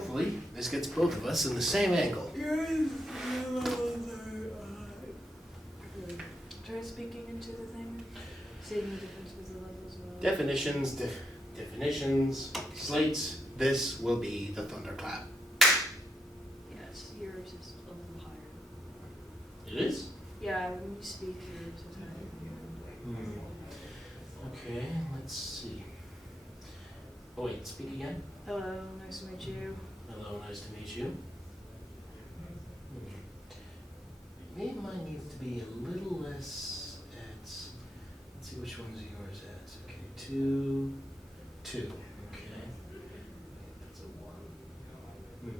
hopefully, this gets both of us in the same angle. Try speaking into the thing. Seeing the difference with the level as well. Definitions, slates. This will be the thunderclap. Yes, yours is a little higher. It is? Yeah, when you speak, yours is higher. Okay, let's see. Oh wait, speak again. Hello, nice to meet you. Hello, nice to meet you. Maybe mine needs to be a little less at, let's see which one's yours at. Okay, 2, 2. Okay. That's a 1.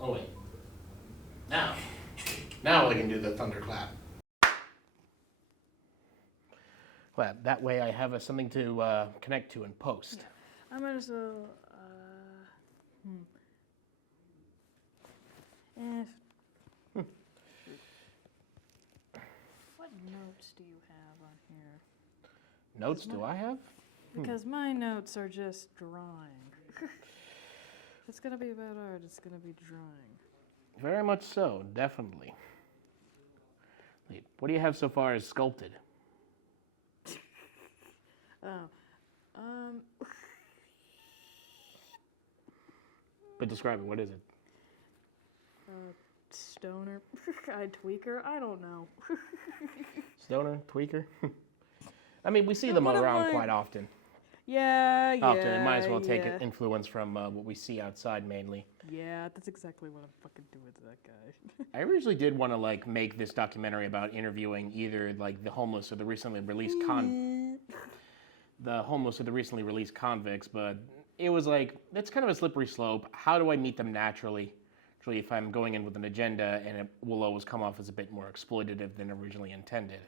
Oh wait. Now I can do the thunderclap. Well, that way I have something to connect to in post. I'm gonna so What notes do you have on here? Notes do I have? Because my notes are just drawing. If it's gonna be about art, it's gonna be drawing. Very much so, definitely. Wait, what do you have so far as sculpted? But describe it, what is it? Stoner, tweaker, I don't know. Stoner, tweaker? I mean, we see them around quite often. Yeah. It might as well take influence from what we see outside mainly. Yeah, that's exactly what I'm fucking doing to that guy. I originally did want to make this documentary about interviewing either the homeless or the recently released convicts, but it was that's kind of a slippery slope. How do I meet them naturally? Actually, if I'm going in with an agenda, and it will always come off as a bit more exploitative than originally intended.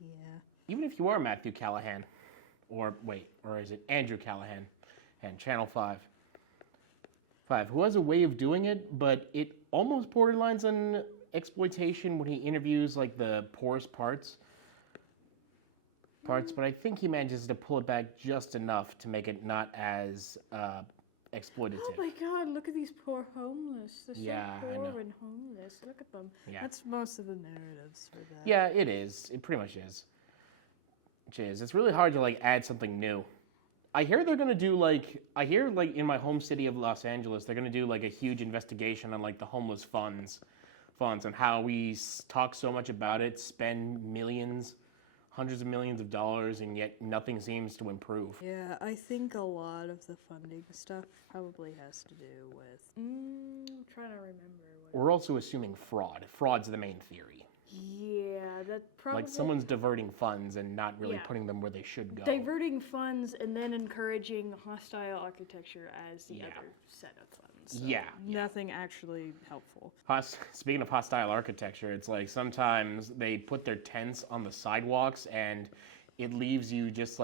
Yeah. Even if you are Matthew Callahan, or is it Andrew Callahan, and Channel 5, who has a way of doing it, but it almost borderlines on exploitation when he interviews the poorest parts, but I think he manages to pull it back just enough to make it not as exploitative. Oh my God! Look at these poor homeless. They're so poor and homeless. Look at them. Yeah. That's most of the narratives for that. Yeah, it is. It pretty much is. It's really hard to add something new. I hear they're gonna do in my home city of Los Angeles, they're gonna do a huge investigation on the homeless funds and how we talk so much about it, spend millions, hundreds of millions of dollars, and yet nothing seems to improve. Yeah, I think a lot of the funding stuff probably has to do with. I'm trying to remember. We're also assuming fraud. Fraud's the main theory. Yeah, that probably. Someone's diverting funds and not really putting them where they should go. Diverting funds and then encouraging hostile architecture as the other set of funds. So nothing actually helpful. Speaking of hostile architecture, it's sometimes they put their tents on the sidewalks and it leaves you just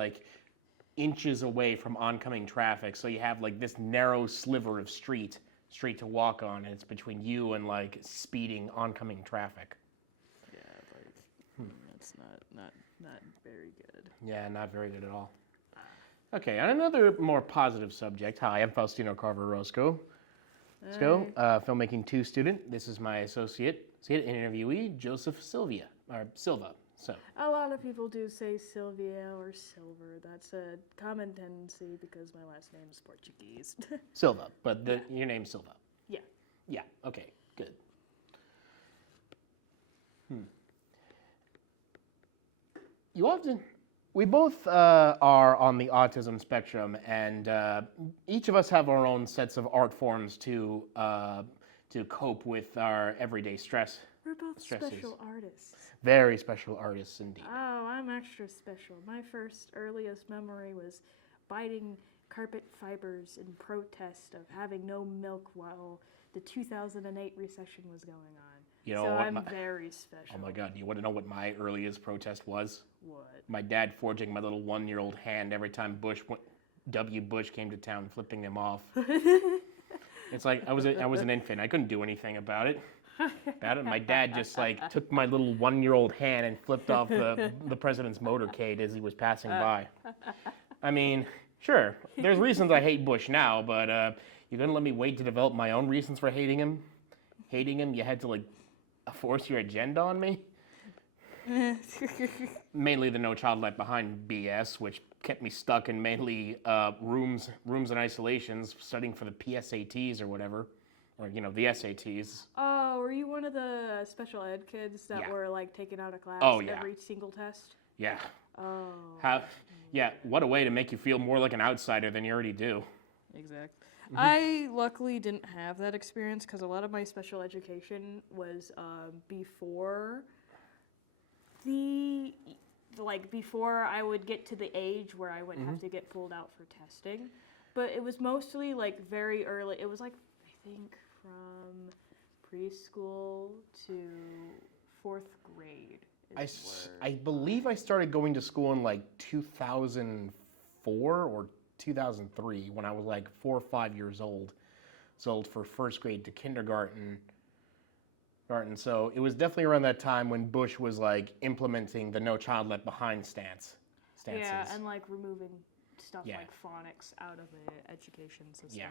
inches away from oncoming traffic. So you have this narrow sliver of street to walk on, and it's between you and speeding oncoming traffic. That's not very good. Yeah, not very good at all. Okay, on another more positive subject. Hi, I'm Faustino Carver-Orozco. Let's go. Filmmaking 2 student. This is my associate interviewee, Joseph Silva. So. A lot of people do say Sylvia or Silver. That's a common tendency because my last name is Portuguese. Silva, but your name's Silva. Yeah. Yeah. Okay. Good. We both are on the autism spectrum, and each of us have our own sets of art forms to cope with our everyday stress. We're both stresses. Special artists. Very special artists indeed. Oh, I'm extra special. My earliest memory was biting carpet fibers in protest of having no milk while the 2008 recession was going on. I'm very special. Oh my God, you want to know what my earliest protest was? What? My dad forging my little 1-year-old hand every time W. Bush came to town, flipping him off. It's I was an infant. I couldn't do anything about it. My dad just took my little 1-year-old hand and flipped off the president's motorcade as he was passing by. I mean, Sure, there's reasons I hate Bush now, but you're gonna let me wait to develop my own reasons for hating him? Hating him, you had to like force your agenda on me? Mainly the No Child Left Behind BS, which kept me stuck in mainly rooms and isolations, studying for the PSATs or whatever, or the SATs. Oh, were you one of the special ed kids that Yeah. were like taken out of class Oh, yeah. every single test? Yeah. Oh. Yeah. What a way to make you feel more like an outsider than you already do. Exactly. I luckily didn't have that experience because a lot of my special education was before before I would get to the age where I would have to get pulled out for testing. But it was mostly like very early. It was like I think from preschool to 4th grade. I believe I started going to school in like 2004 or 2003 when I was like 4 or 5 years old. So for first grade to kindergarten. So it was definitely around that time when Bush was like implementing the No Child Left Behind stances. Yeah, and like removing stuff Yeah. like phonics out of the education system. Yeah.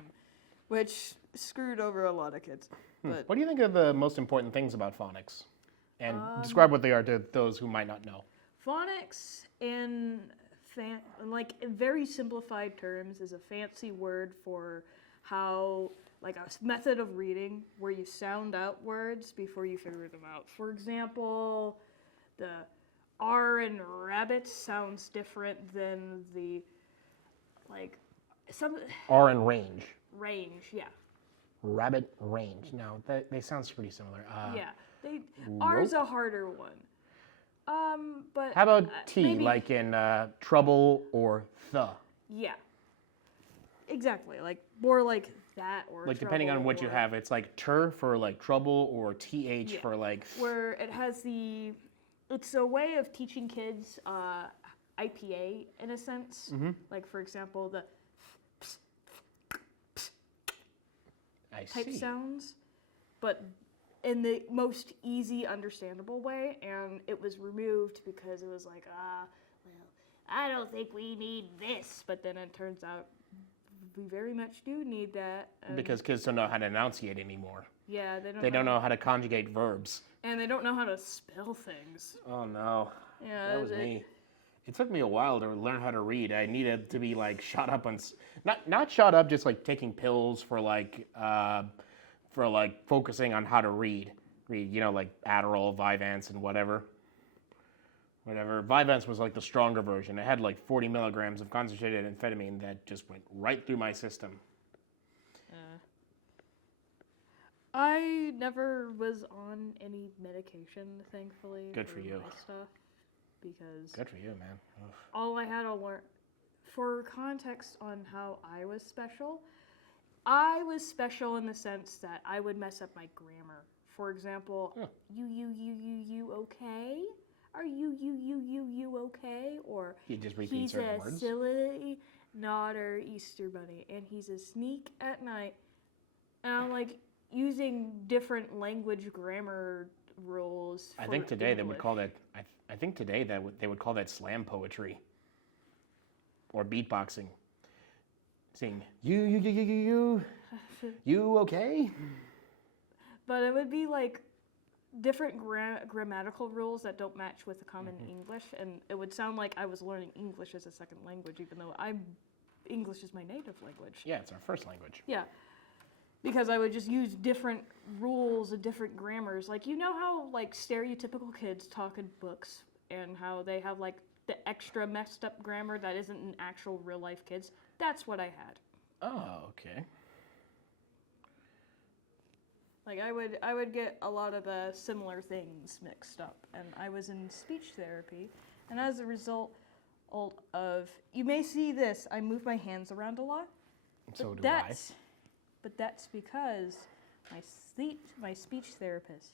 Which screwed over a lot of kids. But What do you think are the most important things about phonics? And describe what they are to those who might not know. phonics in very simplified terms is a fancy word for how like a method of reading where you sound out words before you figure them out. For example, the R in rabbit sounds different than the some R and range. range. Yeah, Rabbit range. No, they sound pretty similar. yeah. R's a harder one. But How about T, maybe, like in trouble or the? yeah, exactly. Like more like that or Like depending on what you or- have, it's like tur for like trouble or th for like. where it has it's a way of teaching kids IPA in a sense. Like for example, the I type see. sounds, but in the most easy, understandable way. And it was removed because it was like, well, I don't think we need this. But then it turns out we very much do need that. And Because kids don't know how to enunciate anymore. yeah, They don't know how to conjugate verbs. and they don't know how to spell things. Oh no. Yeah, That was me. It took me a while to learn how to read. I needed to be like shot up on, not shot up, just like taking pills for like focusing on how to read. Like Adderall, Vyvanse, and whatever. Vyvanse was like the stronger version. It had like 40 milligrams of concentrated amphetamine that just went right through my system. I never was on any medication, thankfully. Good for you. My stuff, because Good for you, man. Ugh. all I had to learn, for context on how I was special in the sense that I would mess up my grammar. For example, you okay? Are you okay? Or You just repeat he's certain a words. silly Nodder Easter bunny, and he's a sneak at night. And I'm like using different language grammar rules. I think today they would English. call that. I think today they would call that slam poetry. Or beatboxing. Saying you okay? But it would be like different grammatical rules that don't match with the common English, and it would sound like I was learning English as a second language, even though English is my native language. Yeah, it's our first language. Yeah, because I would just use different rules and different grammars. Like how like stereotypical kids talk in books, and how they have like the extra messed up grammar that isn't in actual real life kids. That's what I had. Oh, okay. Like I would get a lot of the similar things mixed up, and I was in speech therapy, and as a result of you may see this, I move my hands around a lot. So do But that's because my speech therapist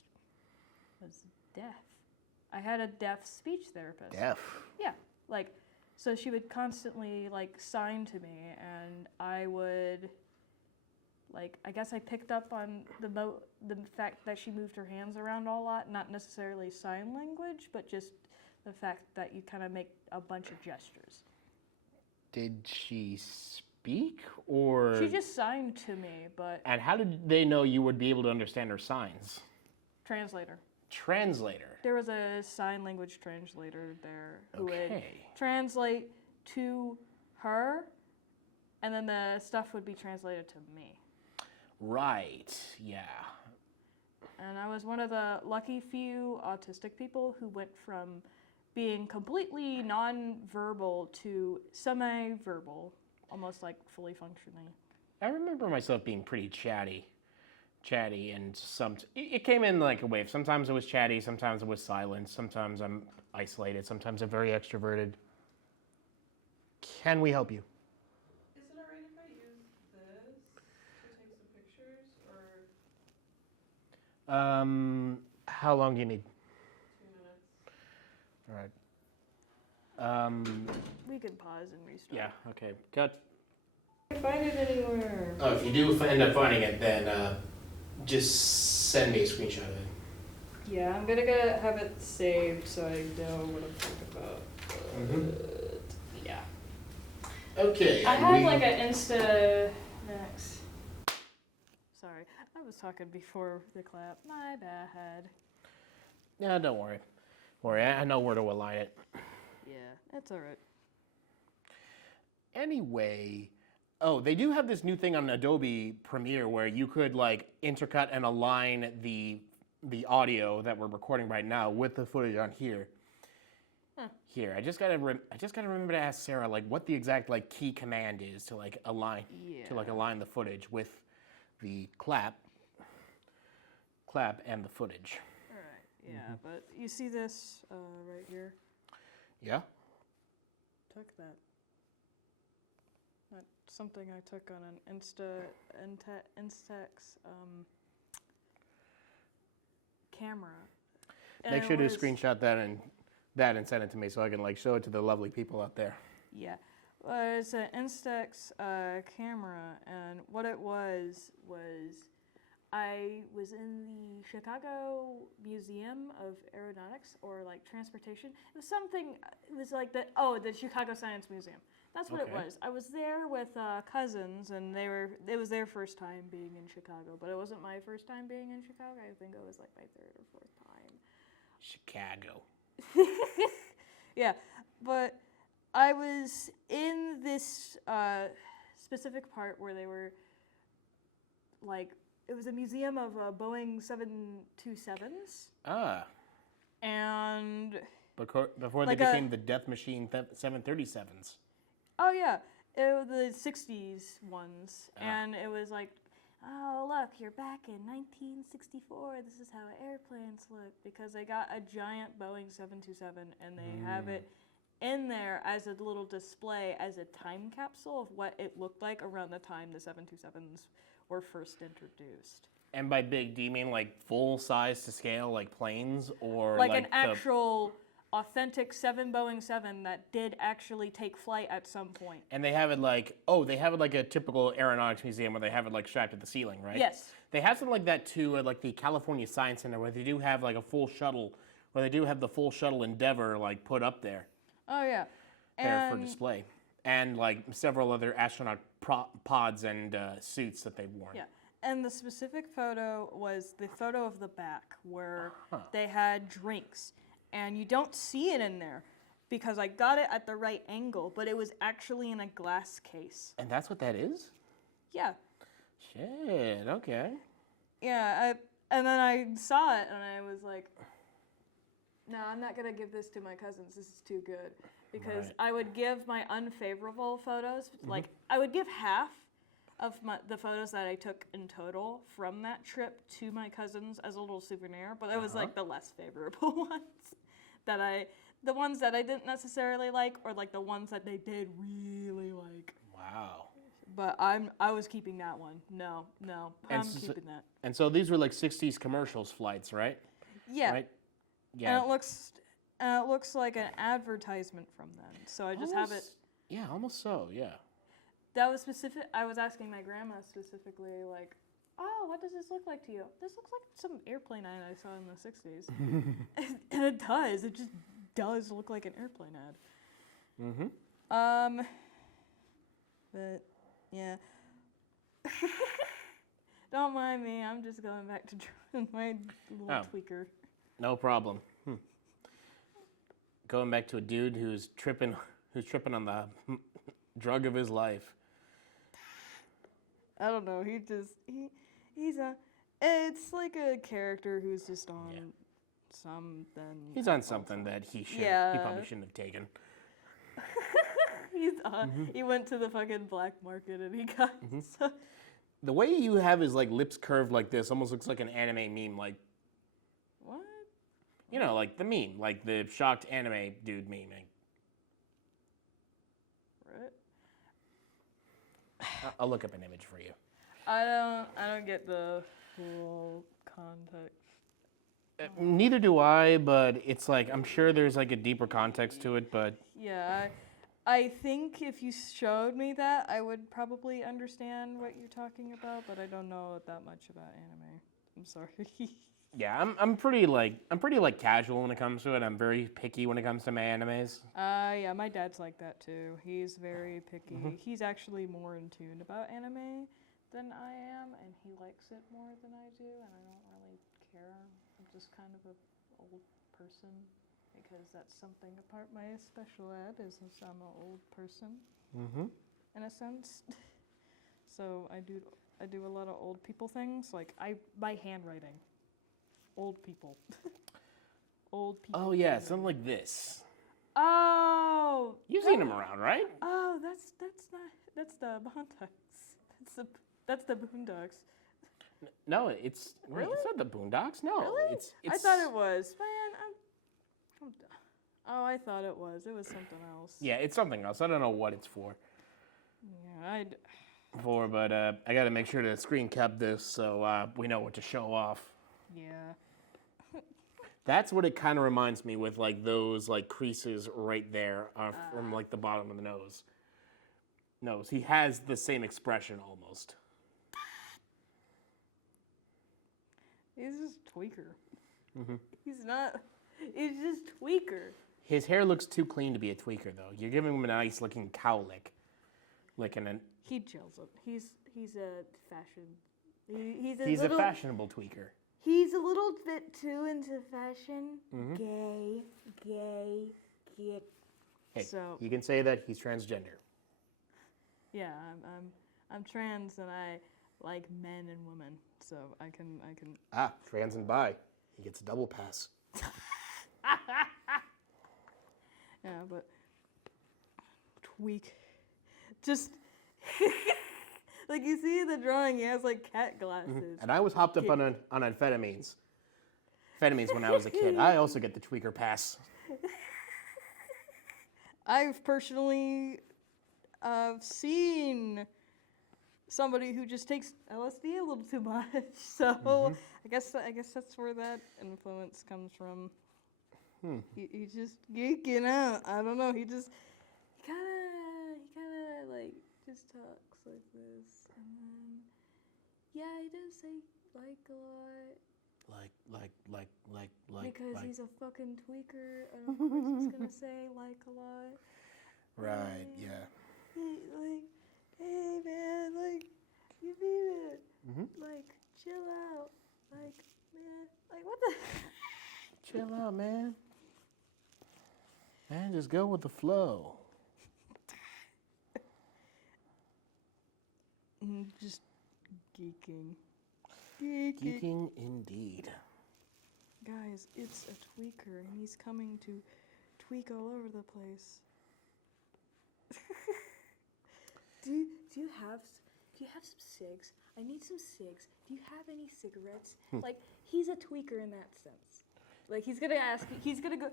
was deaf. I had a deaf speech therapist. Deaf. Yeah, like so she would constantly like sign to me, and I would. Like, I guess I picked up on the fact that she moved her hands around a lot, not necessarily sign language, but just the fact that you kind of make a bunch of gestures. Did she speak, or? She just signed to me, but And how did they know you would be able to understand her signs? translator. Translator. There was a sign language translator there who would Okay. translate to her, and then the stuff would be translated to me. Right. Yeah. And I was one of the lucky few autistic people who went from being completely non-verbal to semi-verbal, almost like fully functioning. I remember myself being pretty chatty, and it came in like a wave. Sometimes it was chatty, sometimes it was silent, sometimes I'm isolated, sometimes I'm very extroverted. Can we help you? Is it alright if I use this to take some pictures, or How long do you need? 2 minutes? All right. We could pause and restart. Yeah. Okay. Cut. I can't find it anywhere. Oh, if you do end up finding it, then just send me a screenshot of it. Yeah, I'm gonna have it saved so I know what I'm talking about. Yeah. Okay. I had like an Insta next. Sorry, I was talking before the clap. My bad. Yeah, don't worry. I know where to align it. Yeah, that's alright. Anyway, they do have this new thing on Adobe Premiere where you could like intercut and align the audio that we're recording right now with the footage on here. Huh. Here, I just gotta remember to ask Sarah like what the exact like key command is to like align align the footage with the clap and the footage. Alright, yeah, but you see this right here? Yeah. Took that. That's something I took on an Instax camera. And Make it sure to was- screenshot that and send it to me so I can like show it to the lovely people out there. Yeah. Well, it's an Instax camera, and what it was I was in the Chicago Museum of Aeronautics or like transportation. It was something. It was like the Chicago Science Museum. That's what it Okay. was. I was there with cousins, and it was their first time being in Chicago, but it wasn't my first time being in Chicago. I think it was like my third or fourth time. Chicago. Yeah, but I was in this specific part where they were like, it was a museum of Boeing 727s. Ah. And Before Like they became the Death Machine 737s. oh yeah, it was the 60s ones. And it was like, oh look, you're back in 1964. This is how airplanes look, because they got a giant Boeing 727 and they have it in there as a little display, as a time capsule of what it looked like around the time the 727s were first introduced. And by big, do you mean like full size to scale, like planes, or Like an actual authentic Boeing 7 that did actually take flight at some point. And they have it like a typical aeronautics museum where they have it like strapped to the ceiling, right? Yes. They have something like that too at like the California Science Center where they do have like a full shuttle, where they do have the full shuttle Endeavour like put up there. Oh yeah. There for display. And like several other astronaut pods and suits that they've worn. Yeah. And the specific photo was the photo of the back where they had drinks. And you don't see it in there because I got it at the right angle, but it was actually in a glass case. And that's what that is? Yeah. Shit, okay. Yeah, and then I saw it and I was like, no, I'm not going to give this to my cousins. This is too good. Because Right. I would give my unfavorable photos, like I would give half of the photos that I took in total from that trip to my cousins as a little souvenir, but it was like the less favorable ones the ones that I didn't necessarily like, or like the ones that they did really like. Wow. But I was keeping that one. No, I'm keeping that. And so these were like 60s commercials flights, right? Yeah. Right? Yeah. And it looks like an advertisement from them. So I just have it. Yeah, almost so, yeah. That was specific. I was asking my grandma specifically, like, oh, what does this look like to you? This looks like some airplane ad I saw in the 60s. And it does. It just does look like an airplane ad. But yeah. Don't mind me. I'm just going back to drawing my little tweaker. No problem. Going back to a dude who's tripping on the drug of his life. I don't know. He's a. It's like a character who's just on something. He's on something that he probably shouldn't have taken. He went to the fucking black market and he got. The way you have his like lips curved like this almost looks like an anime meme. Like what? You know, like the meme, like the shocked anime dude memeing. Right. I'll look up an image for you. I don't get the full context. Neither do I, but it's like I'm sure there's like a deeper context to it, but yeah, I think if you showed me that, I would probably understand what you're talking about, but I don't know that much about anime. I'm sorry. Yeah, I'm pretty casual when it comes to it. I'm very picky when it comes to my animes. Yeah, my dad's like that too. He's very picky. He's actually more in tune about anime than I am, and he likes it more than I do, and I don't really care. I'm just kind of an old person because that's something apart my special ed is I'm an old person in a sense. So I do a lot of old people things, like my handwriting. Old people. Old people. Oh yeah, something like this. Oh. You've seen him around, right? Oh, that's the Boondocks. That's the Boondocks. No, it's really? It's not the Boondocks. No, really? it's. I thought it was. Man, oh, I thought it was. It was something else. Yeah, it's something else. I don't know what it's for. Yeah, But I got to make sure to screen cap this so we know what to show off. Yeah. That's what it kind of reminds me with like those like creases right there from like the bottom of the nose. He has the same expression almost. He's just tweaker. He's not. He's just tweaker. His hair looks too clean to be a tweaker though. You're giving him a nice looking cowlick. He chills it. He's a fashion. He's a fashionable tweaker. He's a little bit too into fashion. Gay. Hey, so you can say that he's transgender. Yeah, I'm trans and I like men and women, so I can. Trans and bi. He gets a double pass. Yeah, but tweak. Just like you see in the drawing, he has like cat glasses. And I was hopped up on amphetamines. Amphetamines when I was a kid. I also get the tweaker pass. I've personally seen somebody who just takes LSD a little too much. So I guess that's where that influence comes from. He just geeking out. I don't know. He kind of like just talks like this, and then he does say like a lot. Because he's a fucking tweaker, and of course he's gonna say like a lot. Right. Yeah. Hey man, like you beat it. Like chill out. Like man, like what the? Chill out, man. Man, just go with the flow. Just geeking. Geeking indeed. Guys, it's a tweaker, and he's coming to tweak all over the place. Do you have some cigs? I need some cigs. Do you have any cigarettes? Like he's a tweaker in that sense. Like he's gonna ask you. He's gonna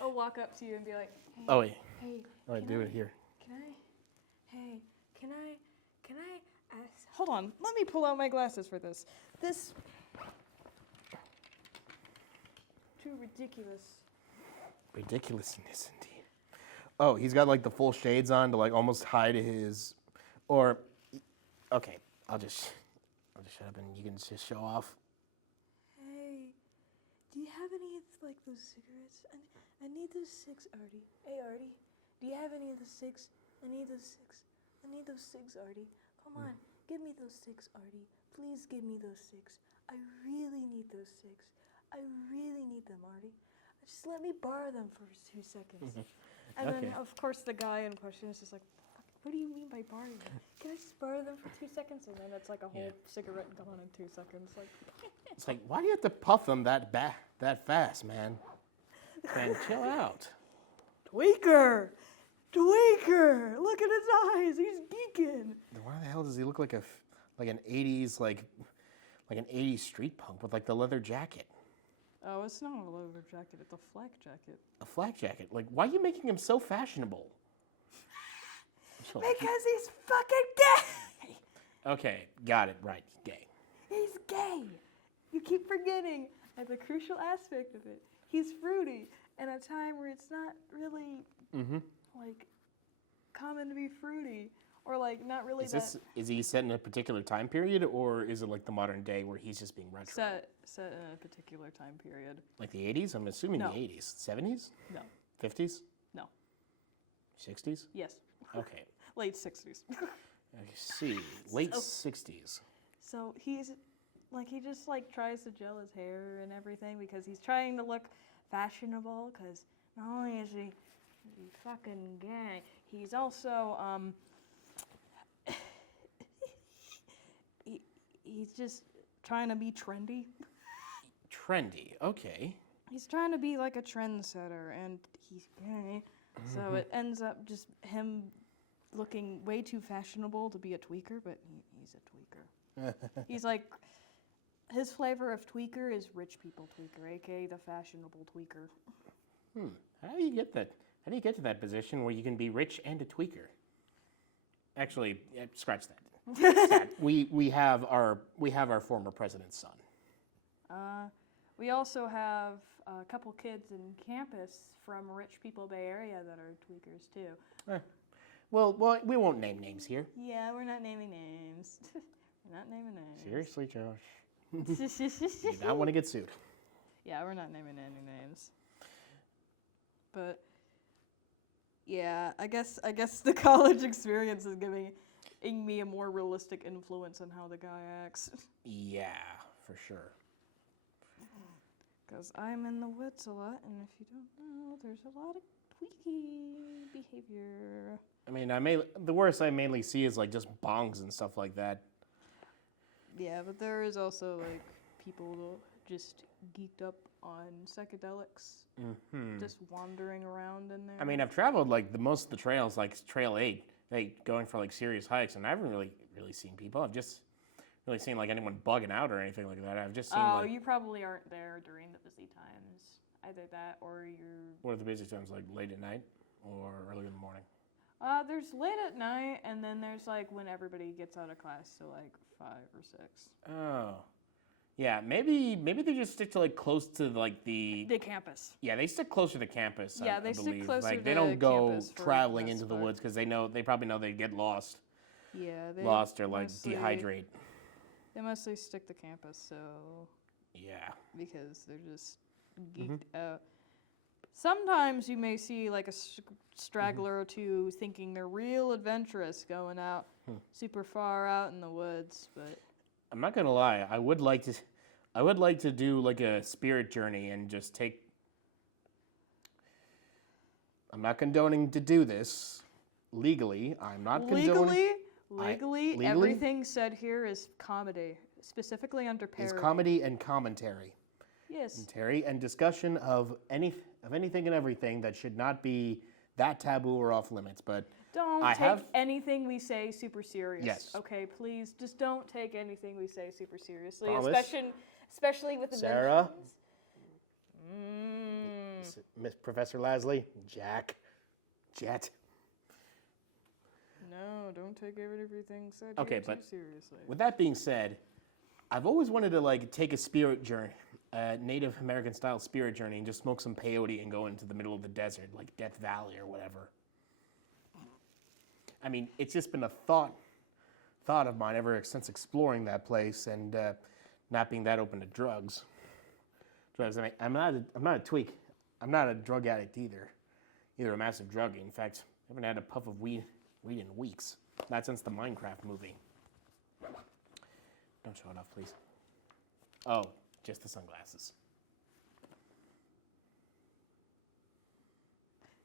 walk up to you and be like, hey, Oh wait. Hey. All right, do it here. Can I ask? Hold on. Let me pull out my glasses for this. This. Too ridiculous. Ridiculousness indeed. Oh, he's got like the full shades on to like almost hide his, or, okay, I'll just shut up and you can just show off. Hey, do you have any of like those cigarettes? I need those cigs, Artie. Hey, Artie, do you have any of the cigs? I need those cigs. I need those cigs, Artie. Come on, give me those cigs, Artie. Please give me those cigs. I really need those cigs. I really need them, Artie. Just let me borrow them for 2 seconds. And Okay. then, of course, the guy in question is just like, what do you mean by borrowing them? Can I just borrow them for 2 seconds? And then it's like a whole cigarette gone in 2 seconds. Like, It's like, why do you have to puff them that fast, man? Man, chill out. Tweaker! Tweaker! Look at his eyes. He's geeking. Why the hell does he look like an 80s like an 80s street punk with like the leather jacket? Oh, it's not a leather jacket, it's a flak jacket. A flak jacket. Like, why are you making him so fashionable? So- Because he's fucking gay! Okay, got it. Right, gay. He's gay! You keep forgetting at the crucial aspect of it. He's fruity in a time where it's not really like common to be fruity, or like not really Is he set in a particular time period, or is it like the modern day where he's just being retro? Set in a particular time period. Like the 80s? I'm assuming No. the 80s. 70s? No. 50s? No. 60s? Yes. Okay. Late 60s. I see. Late 60s. So he's like, he just like tries to gel his hair and everything because he's trying to look fashionable. Because not only is he fucking gay, he's also he's just trying to be trendy. Trendy. Okay. He's trying to be like a trendsetter, and he's gay. So it ends up just him looking way too fashionable to be a tweaker, but he's a tweaker. He's like, his flavor of tweaker is rich people tweaker, aka the fashionable tweaker. How do you get that? How do you get to that position where you can be rich and a tweaker? Actually, scratch that. Sad. We have our former president's son. We also have a couple kids in campus from Rich People Bay Area that are tweakers too. Well, we won't name names here. Yeah, we're not naming names. We're not naming names. Seriously, Josh. You don't want to get sued. Yeah, we're not naming any names. But yeah, I guess the college experience is giving me a more realistic influence on how the guy acts. Yeah, for sure. Because I'm in the woods a lot, and if you don't know, there's a lot of tweaky behavior. I mean, the worst I mainly see is like just bongs and stuff like that. Yeah, but there is also like people just geeked up on psychedelics, just wandering around in there. I mean, I've traveled like most of the trails, like Trail 8, going for like serious hikes, and I haven't really seen people. I've just really seen like anyone bugging out or anything like that. I've just seen like. You probably aren't there during the busy times. Either that or you're. What are the busy times, like late at night or early in the morning? There's late at night, and then there's like when everybody gets out of class, so like 5 or 6. Oh, yeah. Maybe they just stick to like close to like the campus. Yeah, they stick closer to campus. Yeah, I they stick believe. closer Like they to don't go campus for traveling the into the most woods because they probably know they'd get lost, yeah, they lost or like mostly- dehydrate. They mostly stick to campus, so Yeah. because they're just geeked out. Sometimes you may see like a straggler or two thinking they're real adventurous, going out super far out in the woods, but I'm not gonna lie. I would like to do like a spirit journey and just take. I'm not condoning to do this legally. I'm not condoning. legally, everything said here is comedy, specifically under parody. Is comedy and commentary. Yes. Commentary and discussion of anything and everything that should not be that taboo or off limits. But Don't take anything we say super serious. Yes. Okay, please, just don't take anything we say super seriously, Promise? especially with the Sarah? inventions. Miss Professor Lasley, Jack, Jet. No, don't take everything said Okay, here too but seriously. With that being said, I've always wanted to like take a spirit journey, Native American style spirit journey, and just smoke some peyote and go into the middle of the desert, like Death Valley or whatever. I mean, it's just been a thought of mine ever since exploring that place and not being that open to drugs. I mean, I'm not a tweak. I'm not a drug addict either a massive druggie. In fact, I haven't had a puff of weed in weeks. Not since the Minecraft movie. Don't show it off, please. Oh, just the sunglasses.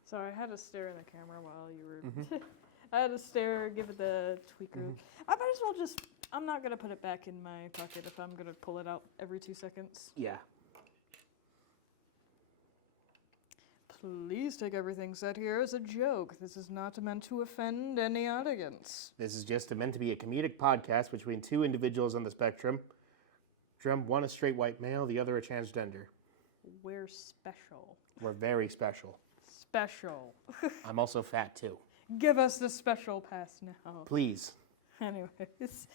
Sorry, I had to stare in the camera while you were... I had to stare, give it the tweaker. I might as well just... I'm not going to put it back in my pocket if I'm going to pull it out every 2 seconds. Yeah. Please take everything said here as a joke. This is not meant to offend any audience. This is just meant to be a comedic podcast between two individuals on the spectrum. One a straight white male, the other a transgender. We're special. We're very special. Special. I'm also fat, too. Give us the special pass now. Please. Anyways.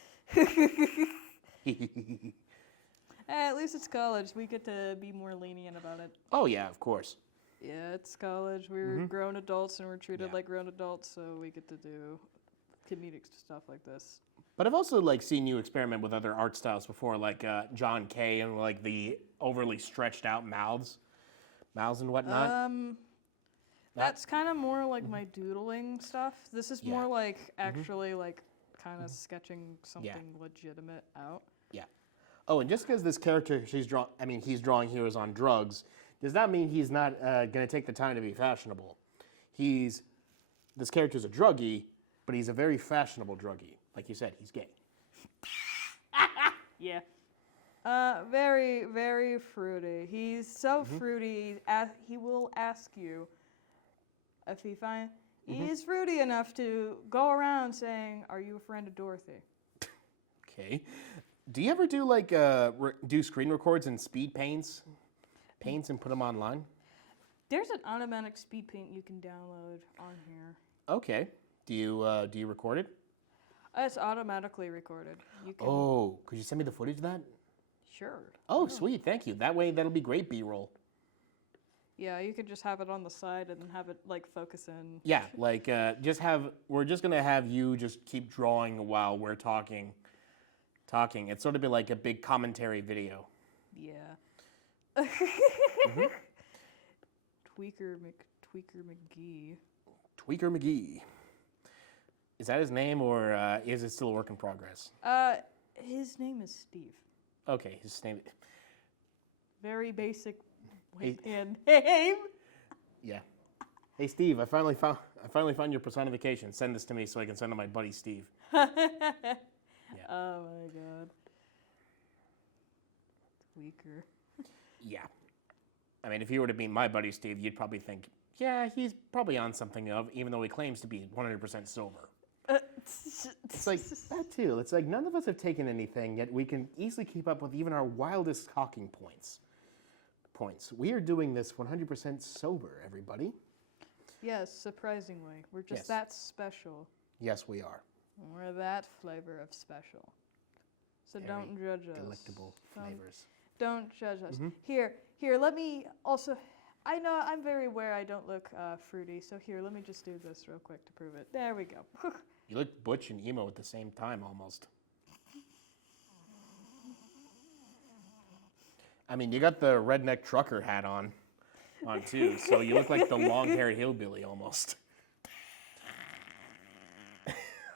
At least it's college. We get to be more lenient about it. Oh, yeah, of course. Yeah, it's college. We're grown adults and we're treated like grown adults, so we get to do comedic stuff like this. But I've also seen you experiment with other art styles before, like John Kay and the overly stretched out mouths and whatnot. That's kind of more like my doodling stuff. This is more like actually kind of sketching something legitimate out. Yeah. Oh, and just because this character he's drawing here is on drugs, does that mean he's not going to take the time to be fashionable? This character's a druggie, but he's a very fashionable druggie. Like you said, he's gay. Yeah. Very, very fruity. He's so fruity, he will ask you if he finds... He's fruity enough to go around saying, "Are you a friend of Dorothy?" Okay. Do you ever do do screen records in speed paints and put them online? There's an automatic speed paint you can download on here. Okay. Do you record it? It's automatically recorded. You can... Oh, could you send me the footage of that? Sure. Oh, sweet. Thank you. That way, that'll be great B-roll. Yeah, you could just have it on the side and have it focus in. Yeah, we're just gonna have you just keep drawing while we're talking. It's sort of be like a big commentary video. Yeah. Tweaker McGee. Tweaker McGee. Is that his name, or is it still a work in progress? His name is Steve. Okay, his name. Very basic white man name. Yeah. Hey Steve, I finally found your personification. Send this to me so I can send to my buddy Steve. Oh my god. Tweaker. Yeah. I mean, if you were to be my buddy Steve, you'd probably think, yeah, he's probably on something even though he claims to be 100% sober. It's like that too. It's like none of us have taken anything, yet we can easily keep up with even our wildest talking points. We are doing this 100% sober, everybody. Yes, surprisingly. We're just that special. Yes, we are. We're that flavor of special. So Very don't judge us. Delectable flavors. Don't judge us. Here, let me also... I know I'm very aware I don't look fruity, so here, let me just do this real quick to prove it. There we go. You look butch and emo at the same time, almost. I mean, you got the redneck trucker hat on too, so you look like the long-haired hillbilly almost.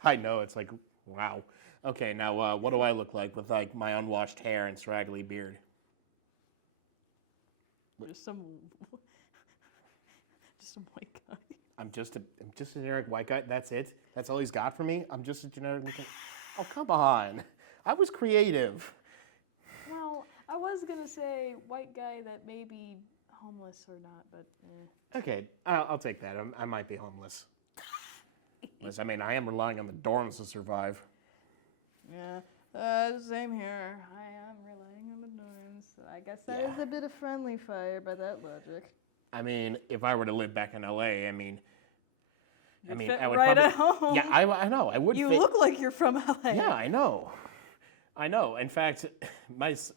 I know, it's like, wow. Okay, now what do I look like with my unwashed hair and straggly beard? Just some white guy. I'm just a generic white guy. That's it. That's all he's got for me. I'm just a generic looking. Oh, come on. I was creative. Well, I was gonna say white guy that may be homeless or not, but. Okay, I'll take that. I might be homeless. I mean, I am relying on the dorms to survive. Yeah. Same here. I am relying on the dorms. I guess that is a bit of friendly fire by that logic. I mean, if I were to live back in LA, I mean, fit I would right probably, at home. Yeah, I know. I would. You fit. look like you're from LA. Yeah, I know. In fact,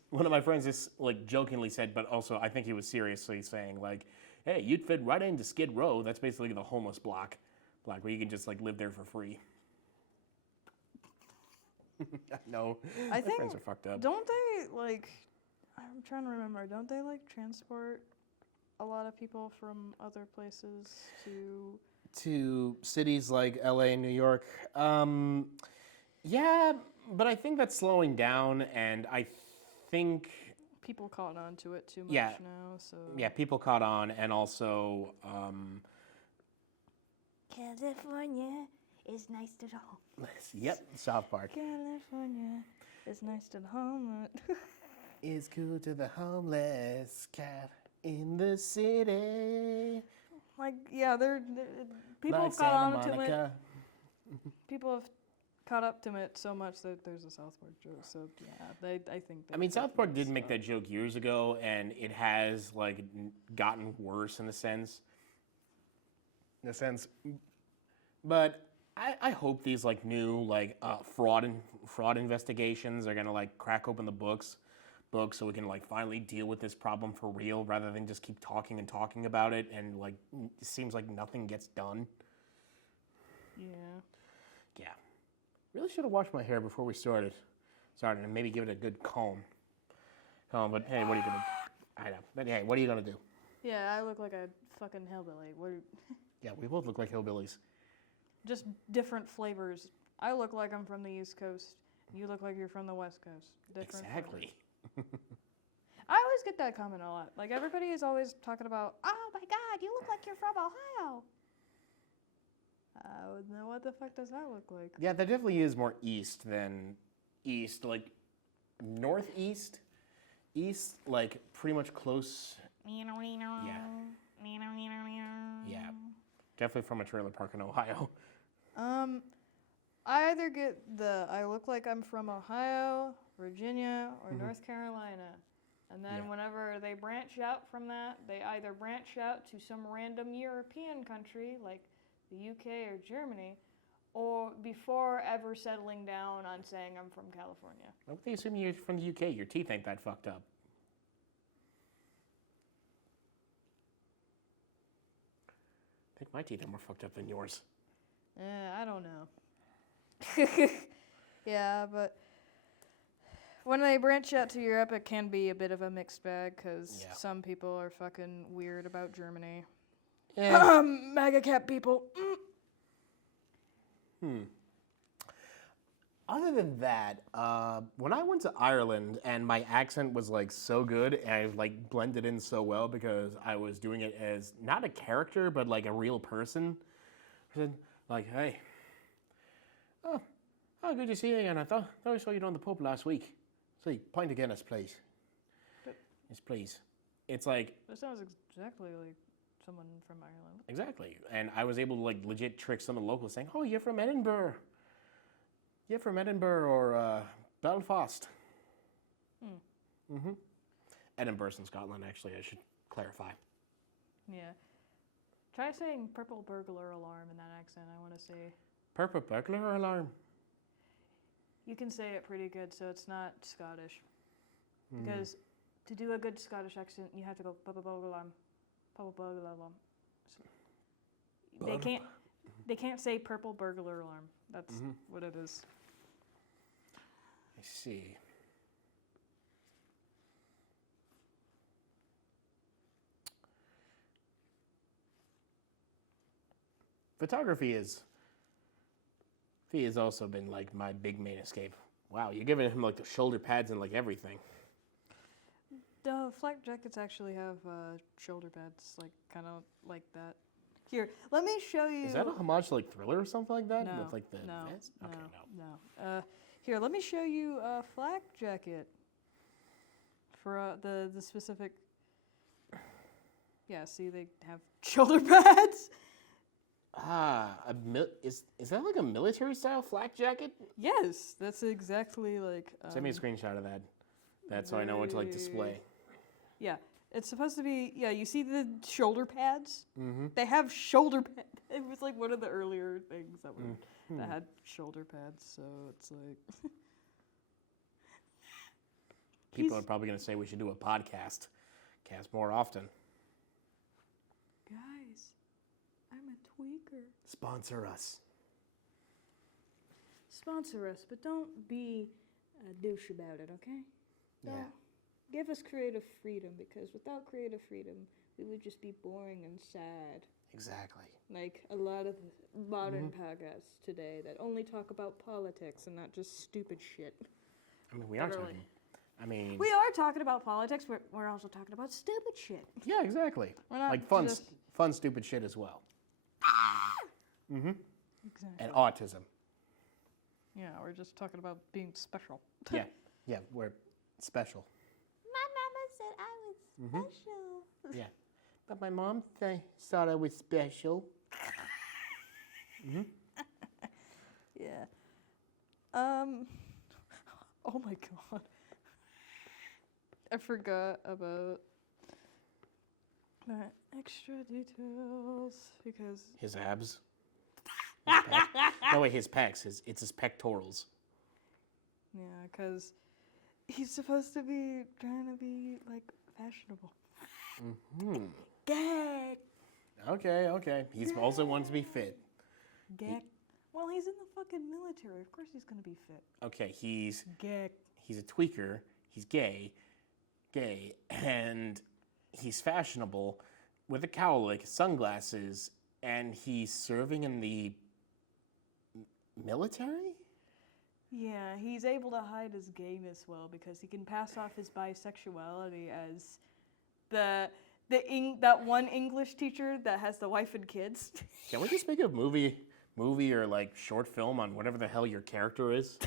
one of my friends just jokingly said, but also I think he was seriously saying "Hey, you'd fit right into Skid Row. That's basically the homeless block where you can just live there for free." No, my friends are fucked up. Don't they I'm trying to remember. Don't they transport a lot of people from other places to cities like LA and New York. Yeah, but I think that's slowing down, and I think People caught on to it too much Yeah. now, so yeah, people caught on, and also California is nice to home. yep, South Park California is nice to home. is cool to the homeless cat in the city. Like, yeah, people Like have caught Santa on to it. Monica. People have caught up to it so much that there's a South Park joke. So yeah, I think. I mean, South Park did make that joke years ago, and it has like gotten worse in a sense. But I hope these like new like fraud investigations are gonna like crack open the books, so we can like finally deal with this problem for real, rather than just keep talking and talking about it, and like it seems like nothing gets done. Yeah. Yeah, really should have washed my hair before we started, and maybe give it a good comb. But hey, what are you gonna? I know, but hey, what are you gonna do? Yeah, I look like a fucking hillbilly. Yeah, we both look like hillbillies. Just different flavors. I look like I'm from the East Coast. You look like you're from the West Coast. Different Exactly. flavors. I always get that comment a lot. Like, everybody is always talking about, oh my God, you look like you're from Ohio. I would know, what the fuck does that look like? Yeah, there definitely is more east than east, like northeast, east, like pretty much close. Yeah. Yeah, definitely from a trailer park in Ohio. I either get I look like I'm from Ohio, Virginia, or North Carolina. And then whenever they branch out from that, they either branch out to some random European country like the UK or Germany, or before ever settling down on saying I'm from California. Why would they assume you're from the UK? Your teeth ain't that fucked up. I think my teeth are more fucked up than yours. I don't know. Yeah, but when they branch out to Europe, it can be a bit of a mixed bag because some people are fucking weird about Germany. Yeah. MAGA cat people. Other than that, when I went to Ireland and my accent was like so good and I like blended in so well because I was doing it as not a character but like a real person. I said like, hey, oh, good to see you again. I thought I saw you on the pub last week. See, pint of Guinness, please. Yes, please. It's like That sounds exactly like someone from Ireland. exactly, and I was able to like legit trick some of the locals saying, "Oh, you're from Edinburgh. You're from Edinburgh or Belfast." Edinburgh's in Scotland, actually. I should clarify. Yeah. Try saying purple burglar alarm in that accent. I want to say. Purple burglar alarm. You can say it pretty good, so it's not Scottish. Because to do a good Scottish accent, you have to go purple burglar alarm, purple burglar alarm. So they can't say purple burglar alarm. That's what it is. I see. Photography has also been like my big main escape. Wow, you're giving him like the shoulder pads and like everything. The flak jackets actually have shoulder pads, like kind of like that. Here, let me show you. Is that a homage to like Thriller or something like that? No, With like the no, vest? no, Okay, no. Here, let me show you a flak jacket for the specific. Yeah, see, they have shoulder pads. Is that like a military style flak jacket? Yes, that's exactly like. Send me a screenshot of that. That's so I know what to like display. Yeah, it's supposed to be. Yeah, you see the shoulder pads? Mm-hmm. They have shoulder pads. It was like one of the earlier things that had shoulder pads. So it's like. People are probably going to say we should do a podcast. Cast more often. Guys, I'm a tweaker. Sponsor us. Sponsor us, but don't be a douche about it, okay? Don't. Yeah. Give us creative freedom, because without creative freedom, we would just be boring and sad. Exactly. Like a lot of modern podcasts today that only talk about politics and not just stupid shit. I mean, we are Literally. talking. I mean, We are talking about politics. We're also talking about stupid shit. yeah, exactly. We're not Like fun, just- fun, stupid shit as well. Exactly. And autism. Yeah, we're just talking about being special. Yeah, yeah, we're special. My mama said I was special. Yeah. But my mom thought I was special. Yeah. Oh my god. I forgot about the extra details because His abs. His no, wait, his pecs. It's his pectorals. yeah, because he's supposed to be trying to be like fashionable. Gag. Okay. He's also wants to be fit. Gag. Well, he's in the fucking military. Of course he's gonna be fit. Okay, he's Gag. a tweaker. He's gay, and he's fashionable with a cowlick, sunglasses, and he's serving in the military? Yeah, he's able to hide his gayness well because he can pass off his bisexuality as that one English teacher that has the wife and kids. Can we just make a movie or like short film on whatever the hell your character is?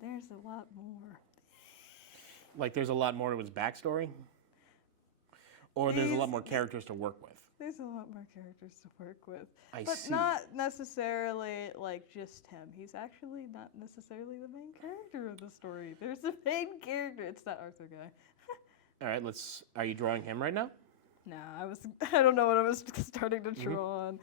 There's a lot more. Like there's a lot more to his backstory? Or there's a lot more characters to work with? There's a lot more characters to work with. I But see. not necessarily like just him. He's actually not necessarily the main character of the story. There's a main character. It's that Arthur guy. All right, are you drawing him right now? Nah, I don't know what I was starting to draw on.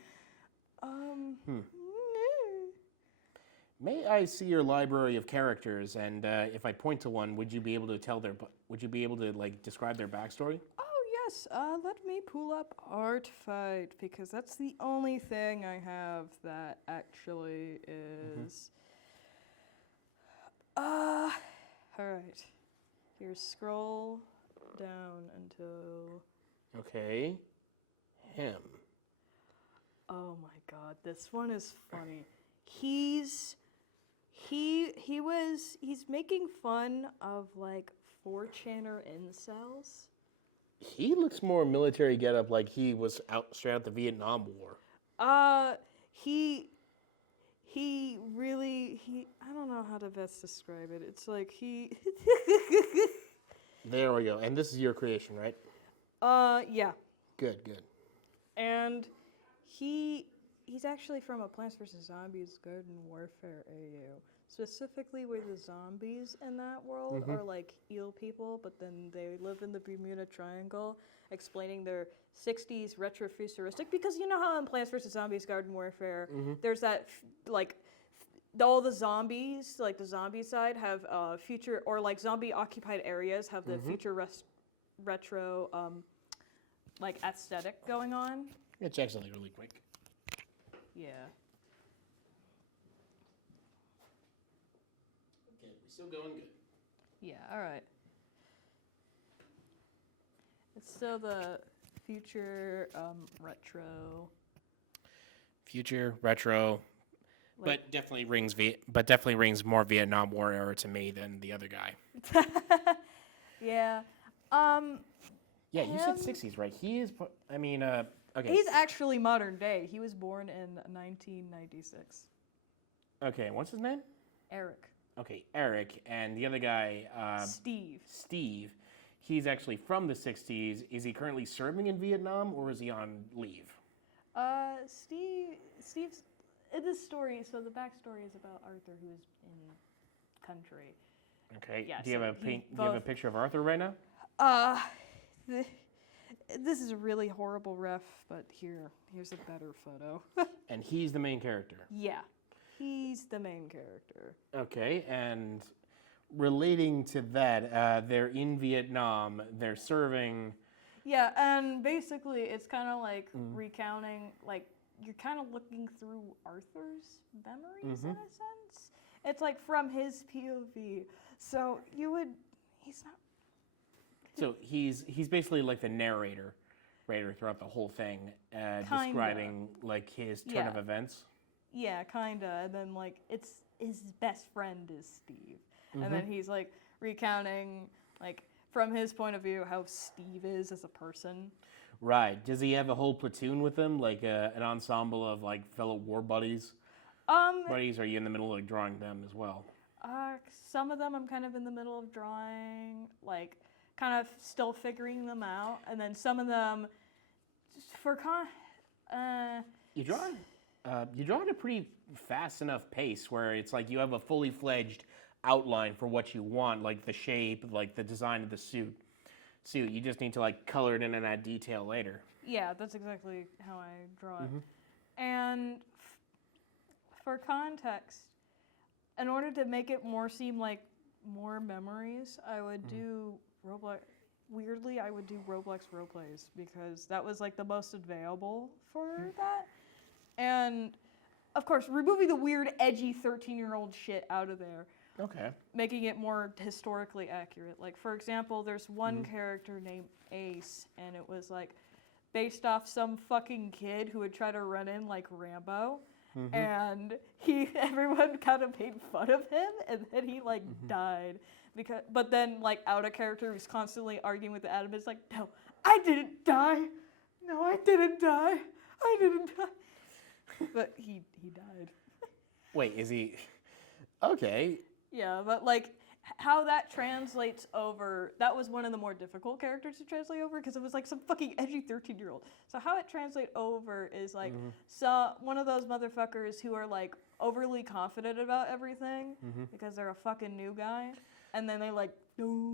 May I see your library of characters? And if I point to one, would you be able to like describe their backstory? Oh yes, let me pull up Art Fight because that's the only thing I have that actually is. All right. Here, scroll down until. Okay, him. Oh my God, this one is funny. He's making fun of like 4chaner incels. He looks more military getup, like he was straight out the Vietnam War. He I don't know how to best describe it. It's like he There we go. And this is your creation, right? Yeah. Good. And he's actually from a Plants vs. Zombies Garden Warfare AU. Specifically where the zombies in that world are like eel people, but then they live in the Bermuda Triangle, explaining their 60s retrofuturistic, because you know how in Plants vs. Zombies Garden Warfare, there's that, all the zombies, like the zombie side, have future, or like zombie occupied areas have the future retro, like aesthetic going on. Let's check something really quick. Yeah. Okay, we're still going good. Yeah, all right. It's still the future retro. Future, retro, but definitely rings more Vietnam War era to me than the other guy. Yeah. Yeah, you said 60s, right? He is, okay. He's actually modern day. He was born in 1996. Okay, what's his name? Eric. Okay, Eric, and the other guy, Steve. He's actually from the 60s. Is he currently serving in Vietnam, or is he on leave? Steve's in this story. So the backstory is about Arthur, who is in country. Okay. Yeah, do you so have he's a picture of Arthur right now? This is a really horrible ref, but here's a better photo. And he's the main character. Yeah, he's the main character. Okay, and relating to that, they're in Vietnam. They're serving. Yeah, and basically it's kind of like recounting, like you're kind of looking through Arthur's memories in a sense. It's like from his POV. So he's not So he's basically like the narrator throughout the whole thing, describing like his turn of Yeah. events. Yeah, kinda. And then like it's his best friend is Steve, and then he's like recounting like from his point of view how Steve is as a person. Right. Does he have a whole platoon with him, like an ensemble of like fellow war buddies? Buddies, or are you in the middle of like, drawing them as well? Some of them I'm kind of in the middle of drawing, like kind of still figuring them out, and then some of them for You draw, you draw at a pretty fast enough pace where it's like you have a fully fledged outline for what you want, like the shape, like the design of the suit. You just need to like color it in and add detail later. Yeah, that's exactly how I draw it. And for context, in order to make it more seem like more memories, I would do Roblox. Weirdly, I would do Roblox roleplays because that was like the most available for that. And of course, removing the weird, edgy 13-year-old shit out of there. Okay. Making it more historically accurate. Like, for example, there's one character named Ace, and it was like based off some fucking kid who would try to run in like Rambo. And everyone kind of made fun of him, and then he like died but then like out of character was constantly arguing with Adam. It's like, no, I didn't die. No, I didn't die. I didn't die. But he died. Wait, is he? Okay. Yeah, but like how that translates over, that was one of the more difficult characters to translate over because it was like some fucking edgy 13-year-old. So how it translates over is like one of those motherfuckers who are like overly confident about everything because they're a fucking new guy, and then they like, no.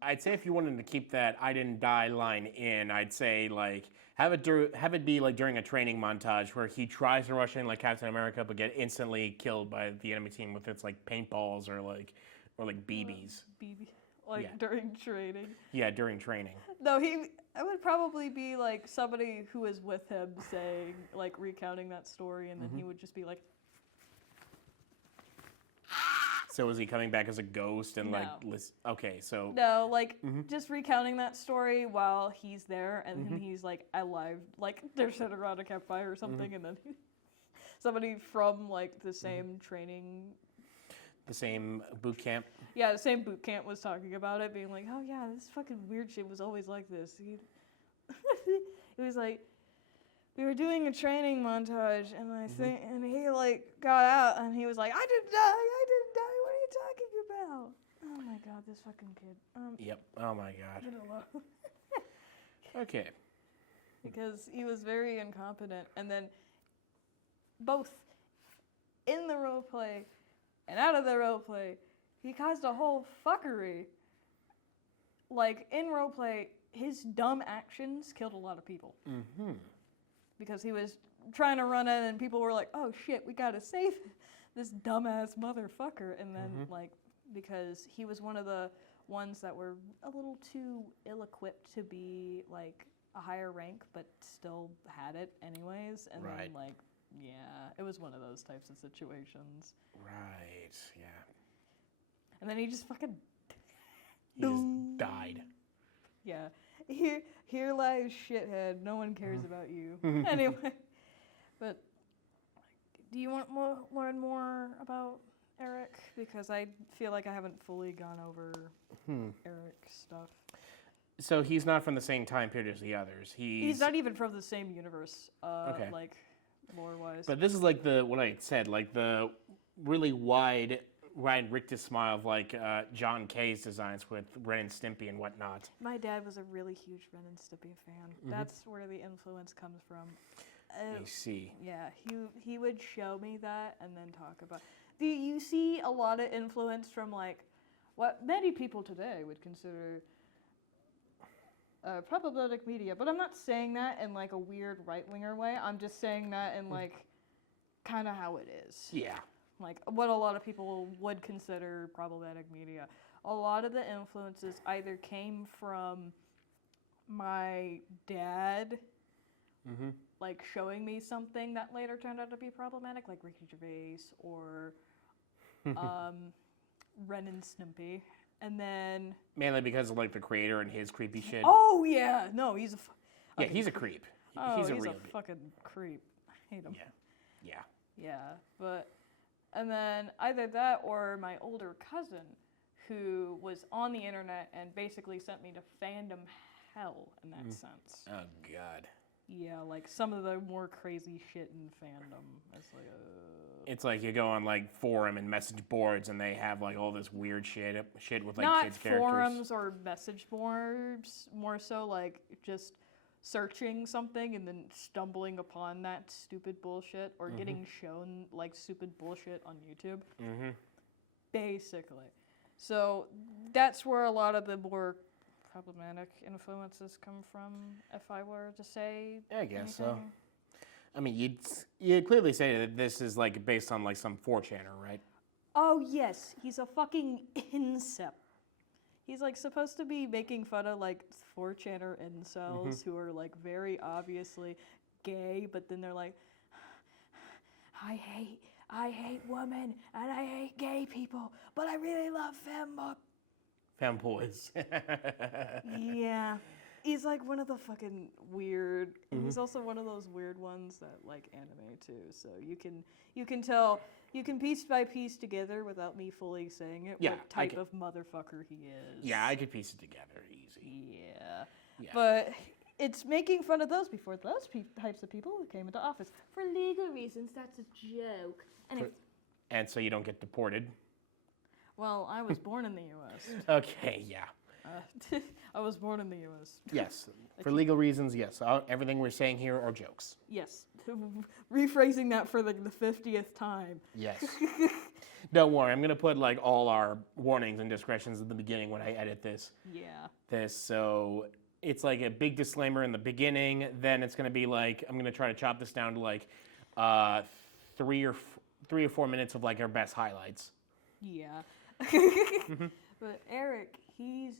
I'd say if you wanted to keep that "I didn't die" line in, I'd say like have it be like during a training montage where he tries to rush in like Captain America but get instantly killed by the enemy team with its like paintballs or like BBs. During training. Yeah, during training. No, it would probably be like somebody who was with him saying, like recounting that story, and then he would just be like. So is he coming back as a ghost and like? No. Okay, so. No, like just recounting that story while he's there, and then he's like alive, like they're sitting around a campfire or something, and then somebody from like the same training. The same boot camp. Yeah, the same boot camp was talking about it, being like, "Oh yeah, this fucking weird shit was always like this." It was like we were doing a training montage, and and he like got out, and he was like, "I didn't die. What are you talking about?" Oh my god, this fucking kid. Yep. Oh my god. Okay. Because he was very incompetent, and then both in the roleplay and out of the roleplay, he caused a whole fuckery. Like, in roleplay, his dumb actions killed a lot of people. Because he was trying to run in, and people were like, oh shit, we gotta save this dumbass motherfucker. And then, like, because he was one of the ones that were a little too ill-equipped to be, like, a higher rank, but still had it anyways. And then, like, yeah, it was one of those types of situations. Right, yeah. And then he just fucking... He just died. Yeah. Here lies shithead. No one cares about you. Anyway. But do you want to learn more about Eric? Because I feel like I haven't fully gone over Eric's stuff. So he's not from the same time period as the others. He's not even from the same universe, Okay. like, lore-wise. But this is like what I said, like the really wide rictus smile of like John Kay's designs with Ren and Stimpy and whatnot. My dad was a really huge Ren and Stimpy fan. That's where the influence comes from. I see. Yeah, he would show me that and then talk about. You see a lot of influence from like what many people today would consider problematic media, but I'm not saying that in like a weird right-winger way. I'm just saying that in like kind of how it is. Yeah. Like what a lot of people would consider problematic media. A lot of the influences either came from my dad, like showing me something that later turned out to be problematic, like Ricky Gervais or Ren and Stimpy. And then Mainly because of like the creator and his creepy shit. oh yeah, no, he's a yeah, he's a creep. he's a real fucking creep. I hate him. Yeah. Yeah, but and then either that or my older cousin, who was on the internet and basically sent me to fandom hell in that sense. Oh God. Yeah, like some of the more crazy shit in fandom. It's like you go on like forum and message boards, and they have like all this weird shit with like not kids characters. forums or message boards, more so like just searching something and then stumbling upon that stupid bullshit or getting shown like stupid bullshit on YouTube. Basically. So that's where a lot of the more problematic influences come from, if I were to say. I guess so. anything. I mean, you'd clearly say that this is like based on like some 4chaner, right? Oh yes, he's a fucking incel. He's like supposed to be making fun of like 4chaner incels who are like very obviously gay, but then they're like, I hate women and I hate gay people, but I really love Femboys. Yeah. He's like one of the fucking weird, and he's also one of those weird ones that like anime too. So you can tell, you can piece by piece together without me fully saying it what type of motherfucker he is. Yeah, I could piece it together easy. Yeah. But it's making fun of those before those types of people who came into office. For legal reasons, that's a joke. And so you don't get deported. Well, I was born in the U.S. Okay, yeah. I was born in the U.S. Yes. For legal reasons, yes. Everything we're saying here are jokes. Yes. Rephrasing that for like the 50th time. Yes. Don't worry, I'm going to put like all our warnings and discretions at the beginning when I edit this. Yeah. So it's like a big disclaimer in the beginning, then it's going to be like, I'm going to try to chop this down to like 3 or 4 minutes of like our best highlights. Yeah. But Eric, he's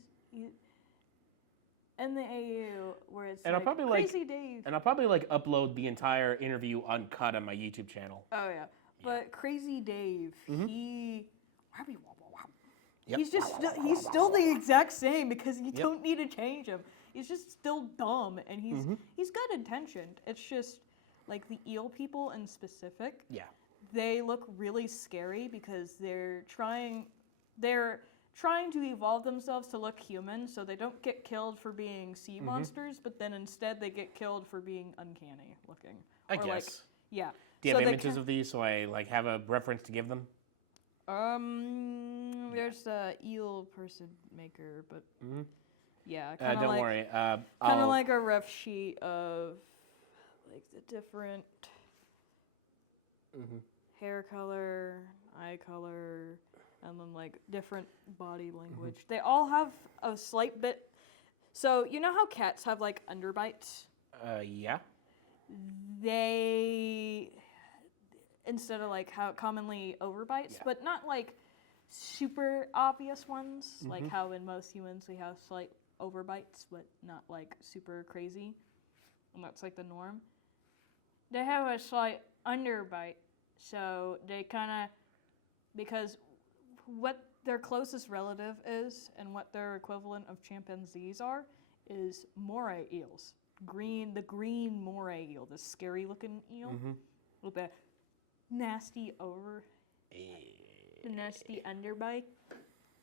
in the AU where it's and like I'll probably Crazy Dave. And I'll probably like upload the entire interview uncut on my YouTube channel. Oh yeah. But Crazy Dave, he Yep. he's still the exact same because you don't need to change him. He's just still dumb and he's good intentioned. It's just like the eel people in specific. Yeah. They look really scary because they're trying to evolve themselves to look human, so they don't get killed for being sea monsters, but then instead they get killed for being uncanny looking. I guess. Like, yeah. Do you have images of these so I like have a reference to give them? There's the eel person maker, but yeah, don't worry. Kind of like a ref sheet of like the different hair color, eye color, and then like different body language. They all have a slight bit. So you know how cats have like underbites? Yeah. They, instead of like how commonly overbites, but not like super obvious ones, like how in most humans we have slight overbites, but not like super crazy, and that's like the norm. They have a slight underbite, so they kind of, because what their closest relative is and what their equivalent of chimpanzees are is moray eels. The green moray eel, the scary looking eel with the nasty the nasty underbite.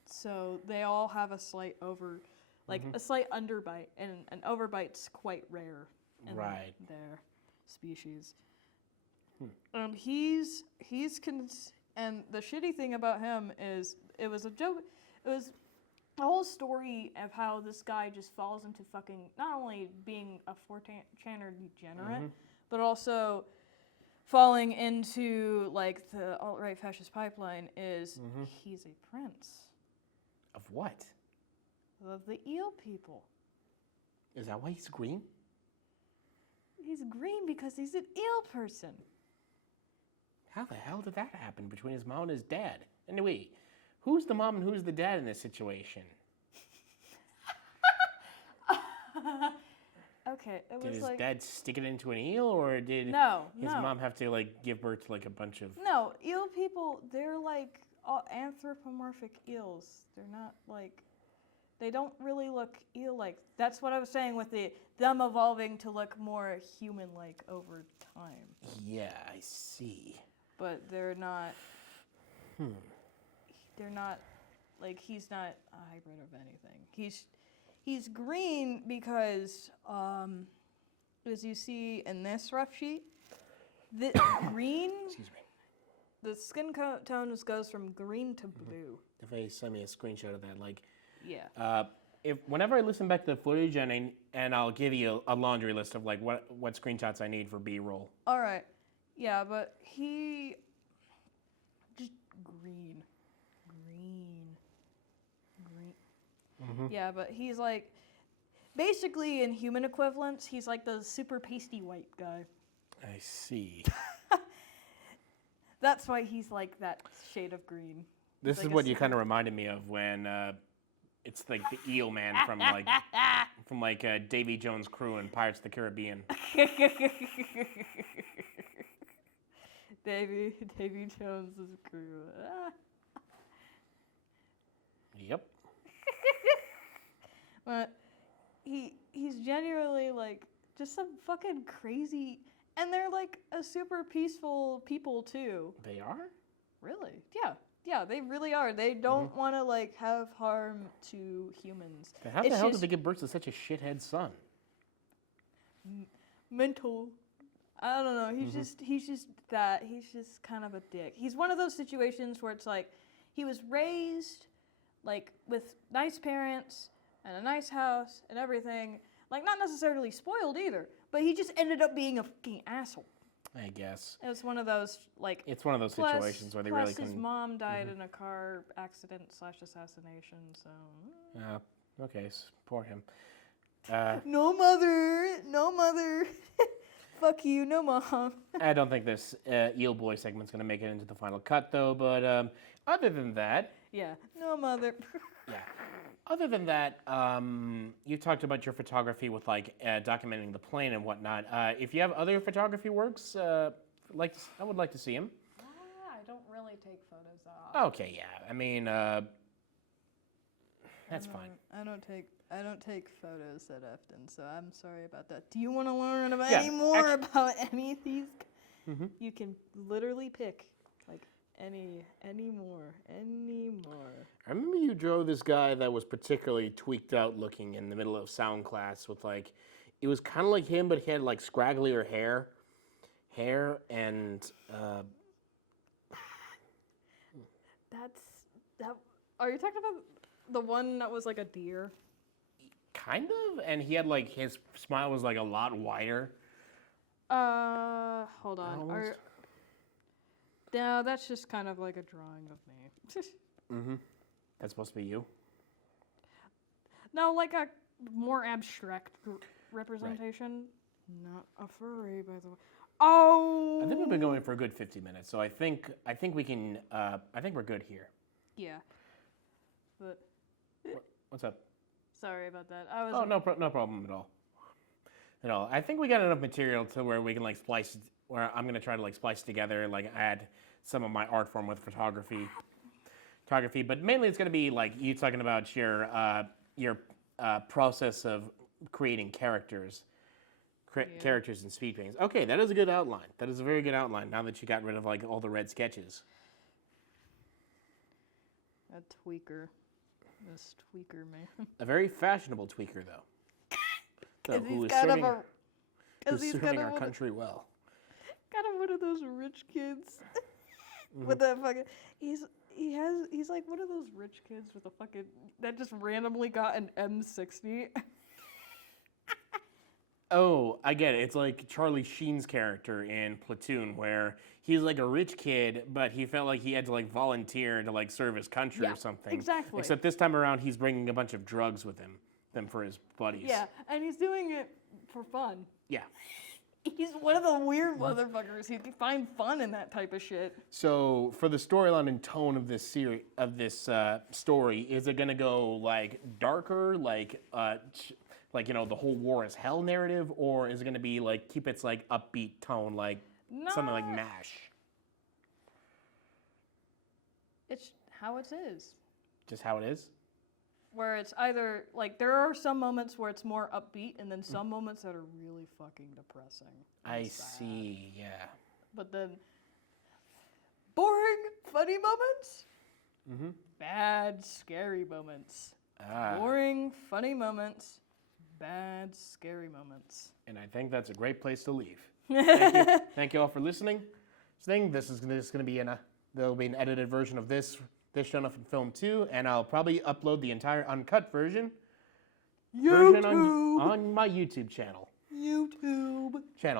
So they all have a slight a slight underbite, and an overbite's quite rare in their species. And and the shitty thing about him is it was a joke. It was a whole story of how this guy just falls into fucking not only being a 4chaner degenerate, but also falling into like the alt-right fascist pipeline is he's a prince. Of what? Of the eel people. Is that why he's green? He's green because he's an eel person. How the hell did that happen between his mom and his dad? Anyway, who's the mom and who's the dad in this situation? Okay, it was did his like dad stick it into an eel, or did his mom have to like give birth to like a bunch of? No, eel people. They're like all anthropomorphic eels. They're not like, they don't really look eel-like. That's what I was saying with them evolving to look more human-like over time. Yeah, I see. But they're not. They're not, like, he's not a hybrid of anything. He's green because, as you see in this rough sheet, the green. Excuse me. The skin tone goes from green to blue. If I send me a screenshot of that, like, Yeah. whenever I listen back to the footage and I'll give you a laundry list of like what screenshots I need for B-roll. All right. Yeah, but he just green. Yeah, but he's like basically in human equivalents, he's like the super pasty white guy. I see. That's why he's like that shade of green. This He's is like what you kind of reminded me of when it's like the Eel Man from Davy Jones' crew in Pirates of the Caribbean. Davy Jones' crew. Yep. But he's genuinely like just some fucking crazy, and they're like a super peaceful people too. They are? Really? Yeah, they really are. They don't want to like have harm to humans. Then how the hell did they give birth to such a shithead son? Mental. I don't know. He's just kind of a dick. He's one of those situations where it's like he was raised like with nice parents and a nice house and everything. Like not necessarily spoiled either, but he just ended up being a fucking asshole. I guess. It was one of those like. It's one of those situations where they really couldn't. Plus, his mom died in a car accident / assassination. So. Okay. Poor him. No mother. Fuck you, no mom. I don't think this Eel Boy segment's gonna make it into the final cut though. But other than that. Yeah. No mother. Yeah. Other than that, you talked about your photography with like documenting the plane and whatnot. If you have other photography works, I would like to see them. I don't really take photos off. Okay, yeah. I mean, that's fine. I don't take photos that often, so I'm sorry about that. Do you want to learn about any more about any of these? Mm-hmm. You can literally pick like any more. I remember you drew this guy that was particularly tweaked out looking in the middle of sound class with like, it was kind of like him, but he had like scragglier hair and. That. Are you talking about the one that was like a deer? Kind of, and he had like his smile was like a lot wider. Hold on. Almost. No, that's just kind of like a drawing of me. Mm-hmm. That's supposed to be you? No, like a more abstract representation. Right. Not a furry, by the way. Oh! I think we've been going for a good 50 minutes, so I think we can, I think we're good here. Yeah. But... What's up? Sorry about that. No problem at all. I think we got enough material to where we can like splice, where I'm going to try to like splice together, like add some of my art form with photography, but mainly it's going to be like you talking about your process of creating characters and speed paintings. Okay, that is a good outline. That is a very good outline now that you got rid of like all the red sketches. A tweaker. This tweaker man. A very fashionable tweaker though. Who is serving our country well. Kind of one of those rich kids with that fucking. He's like one of those rich kids with a fucking that just randomly got an M60. Oh, I get it. It's like Charlie Sheen's character in Platoon, where he's like a rich kid, but he felt like he had to like volunteer to like serve his country or something. Exactly. Except this time around, he's bringing a bunch of drugs with him, for his buddies. Yeah, and he's doing it for fun. Yeah. He's one of the weird motherfuckers who find fun in that type of shit. So, for the storyline and tone of this story, is it gonna go like darker, like the whole war is hell narrative, or is it gonna be like keep its like upbeat tone, like something like MASH? It's how it is. Just how it is. Where it's either like there are some moments where it's more upbeat, and then some moments that are really fucking depressing. and I sad. see. Yeah. But then boring, funny moments, Mm-hmm. bad, scary moments. Ah. Boring, funny moments, bad, scary moments. And I think that's a great place to leave. Thank you. Thank you all for listening. This is going to be there'll be an edited version of this shown up in film too, and I'll probably upload the entire uncut version on my YouTube channel.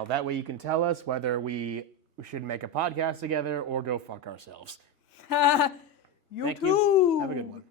That way you can tell us whether we should make a podcast together or go fuck ourselves. YouTube. Thank you. Have a good one.